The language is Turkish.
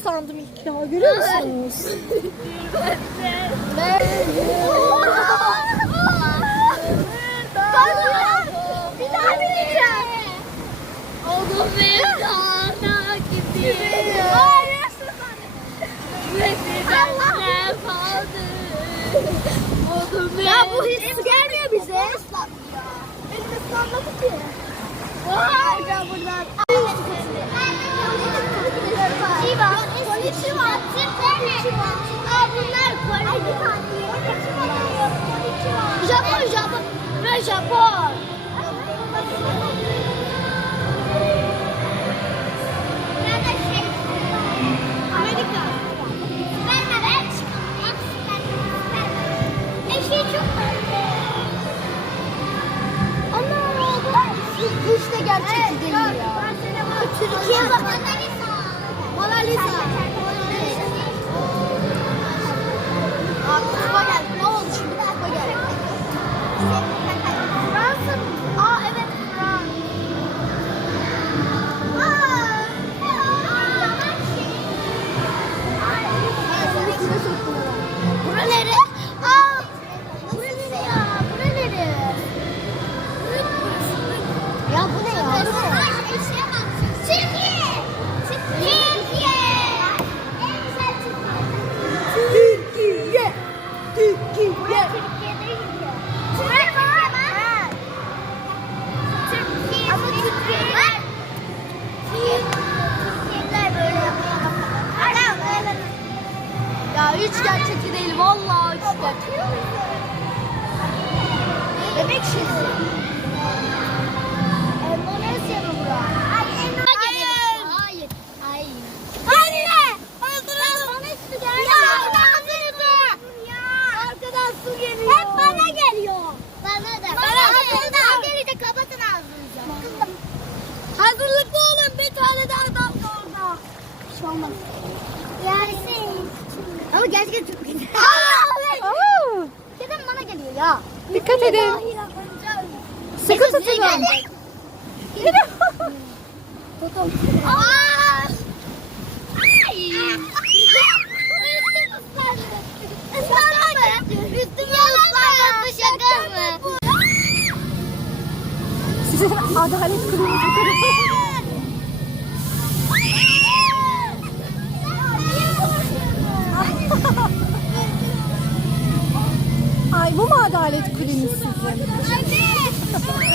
ıslandım ilk ya. Görüyor musunuz? Bir daha bineceğim. Oğlum bir kaldı. Oğlum Ya bu his gelmiyor bize. Benim ıslanmadı ki. Harca buradan. Konnichiwa. Konnichiwa. Konnichiwa. Aa bunlar Kore. Japon, Japon. Ben Japon. Amerika. Süpermen, Belçika. Süpermen, Süpermen. Eşeği çok tatlı. Ana bu işte gerçekçi değil ya. Türkiye bak. Fransa mı? Aa evet. Ya bu ne Ya hiç gerçekçi değil. Vallahi hiç gerçekçi. Bebek şişesi. Endonezya mı bura? Hayır. Hayır. Hayır. Anne! Öldürün. Bana su geldi. Ya. Arkadan su geliyor. Hep bana geliyor. Bana da. Bana da. Bana gelince kapatın ağzınızı. Hazırlıklı olun. Bir tane daha damla orada. Bir şey olmaz. Gelsin. Ama gerçekten çok güzel. Aa, Neden bana geliyor ya? dikkat edin. Sıkı tutun. Tutum. Aa! Ay! Ay bu mu adalet kuleniz sizin? Anne!